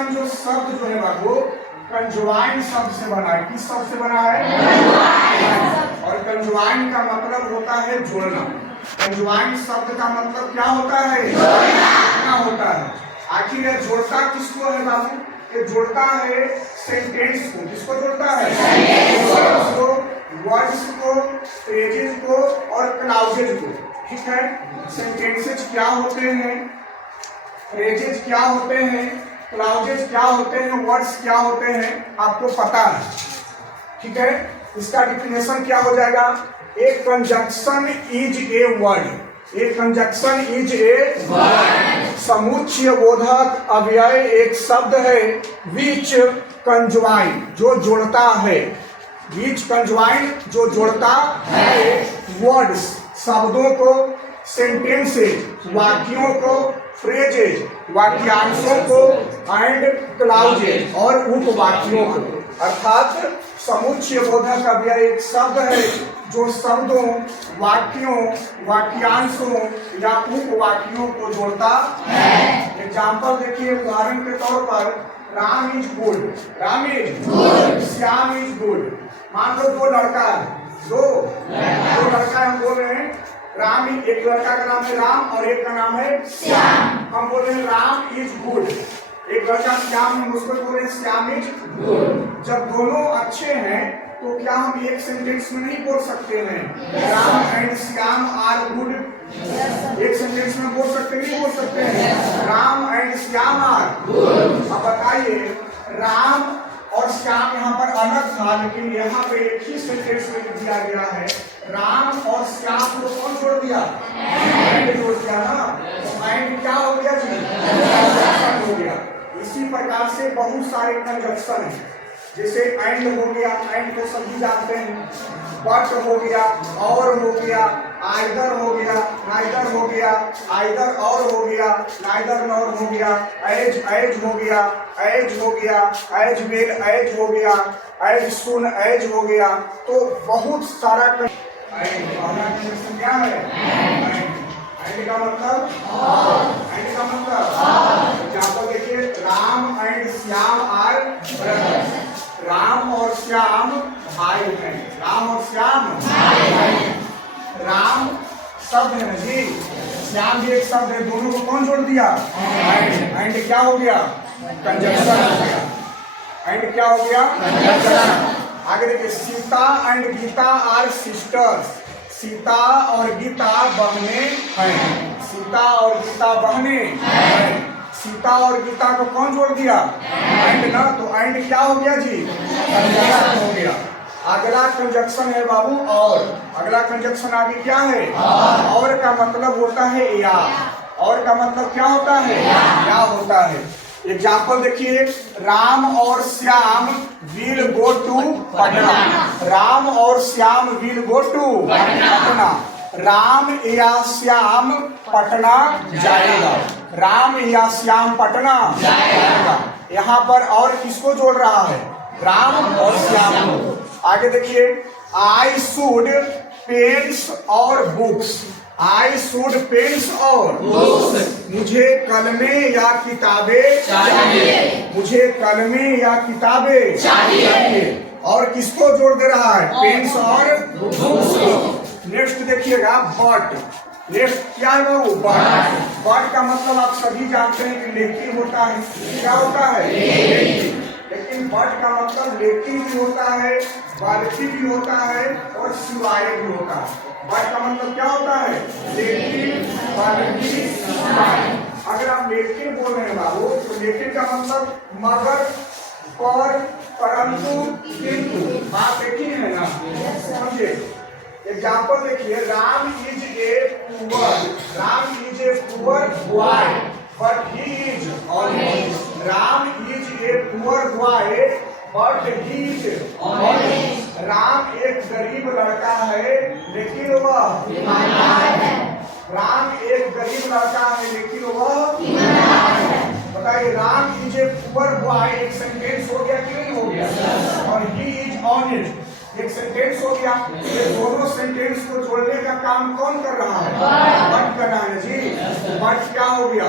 Conjunction जो शब्द जो है बाबू कंजवाइन शब्द से बना है। किस शब्द से बना है? और कंजवाइन का मतलब होता है जोड़ना। कंजवाइन शब्द का मतलब क्या होता है? जोड़ना होता है। आखिर ये जोड़ता किसको है बाबू? ये जोड़ता है सेंटेंस को। किसको जोड़ता है? सेंटेंस को, वर्ड्स को, फ्रेजेस को और क्लाउजेज को। ठीक है, सेंटेंसेस क्या होते हैं, फ्रेजेस क्या होते हैं, क्लाउजेज क्या होते हैं, वर्ड्स क्या होते हैं, आपको पता है। ठीक है, इसका डिफिनेशन क्या हो जाएगा? A conjunction is a word. A conjunction is a word. समुच्चय बोधक अव्यय एक शब्द है विच कंजवाइन जो जोड़ता है। विच कंजवाइन जो जोड़ता है वर्ड्स शब्दों को, सेंटेंसेज वाक्यों को, फ्रेजेज वाक्यांशों को एंड क्लाउजेज और उपवाक्यों को। अर्थात समुच्चय बोधक अव्यय एक शब्द है जो शब्दों, वाक्यों, वाक्यांशों या उपवाक्यों को जोड़ता है। एग्जाम्पल देखिए, उदाहरण के तौर पर Ram is good, Ram is good, Shyam is good. मान लो दो लड़का है, दो लड़का हम बोल रहे हैं राम, एक लड़का का नाम है राम और एक का नाम है श्याम। हम बोल रहे हैं राम इज गुड। एक लड़का श्याम, हम उसको बोल रहे हैं श्याम इज गुड। जब दोनों अच्छे हैं तो क्या हम एक सेंटेंस में नहीं बोल सकते हैं Ram and Shyam are good? एक सेंटेंस में बोल सकते नहीं बोल सकते हैं Ram and Shyam are good. अब बताइए, राम और श्याम यहाँ पर अलग था, लेकिन यहाँ पे एक ही सेंटेंस में लिख दिया गया है। राम और श्याम को कौन जोड़ दिया? एंड जोड़ दिया ना। तो एंड क्या हो गया जी? कंजक्शन हो गया। इसी प्रकार से बहुत सारे कंजक्शन है, जैसे एंड हो गया, एंड को सभी जानते हैं। बट हो गया, और हो गया, आइदर हो गया, नाइदर हो गया, आइदर और हो गया, नाइदर नॉर हो गया, एज हो गया, एज हो गया, एज वेल एज हो गया, एज सुन एज हो गया। तो बहुत सारा क्या है? एंड का मतलब, एंड का मतलब एग्जाम्पल देखिए, Ram and Shyam are brothers. Ram और श्याम भाई हैं। राम और श्याम भाई। राम शब्द है जी, श्याम भी एक शब्द है, दोनों को कौन जोड़ दिया? एंड क्या हो गया? कंजक्शन हो गया। एंड क्या हो गया? कंजक्शन। आगे देखिए, Sita and Gita are sisters. Sita और गीता बहने हैं। सीता और गीता बहने हैं। सीता और गीता को कौन जोड़ दिया? एंड ना। तो एंड क्या हो गया जी? कंजक्शन हो गया। अगला कंजक्शन है बाबू और। अगला कंजक्शन आगे क्या है? और का मतलब होता है या। और का मतलब क्या होता है? या होता है। एग्जाम्पल देखिए, राम और Shyam will go to Patna. Ram और Shyam will go to Patna. Ram या श्याम पटना जाएगा। राम या श्याम पटना जाएगा। यहाँ पर और किसको जोड़ रहा है? राम और श्याम को। आगे देखिए, आई शुड पेन्स और बुक्स। आई शुड पेन्स और बुक्स। मुझे कलमें या किताबें चाहिए। मुझे कलमें या किताबें चाहिए। और किसको जोड़ दे रहा है? पेन्स और बुक्स को। नेक्स्ट देखिएगा, बट। नेक्स्ट क्या है वो? बट। बट का मतलब आप सभी जानते हैं कि लेकिन होता है। क्या होता है? लेकिन बट का मतलब लेकिन भी होता है, बल्कि भी होता है और सिवाय भी होता है। बट का मतलब क्या होता है? लेकिन, बल्कि, सिवाय। अगर आप लेकिन बोल रहे हैं बाबू, तो लेकिन का मतलब मगर, पर, परंतु, किंतु। बात एक ही है ना, समझिए। एग्जाम्पल देखिए, Ram is a poor. Ram is a poor boy but he is honest. Ram is a poor boy but he is honest. Ram एक गरीब लड़का है लेकिन वह ईमानदार है। राम एक गरीब लड़का है लेकिन वह ईमानदार है। बताइए, Ram is a poor boy एक सेंटेंस हो गया कि नहीं हो गया? और ही इज ऑनेस्ट एक सेंटेंस हो गया। ये दोनों सेंटेंस को जोड़ने का काम कौन कर रहा है? बट कर रहा है जी। बट क्या हो गया?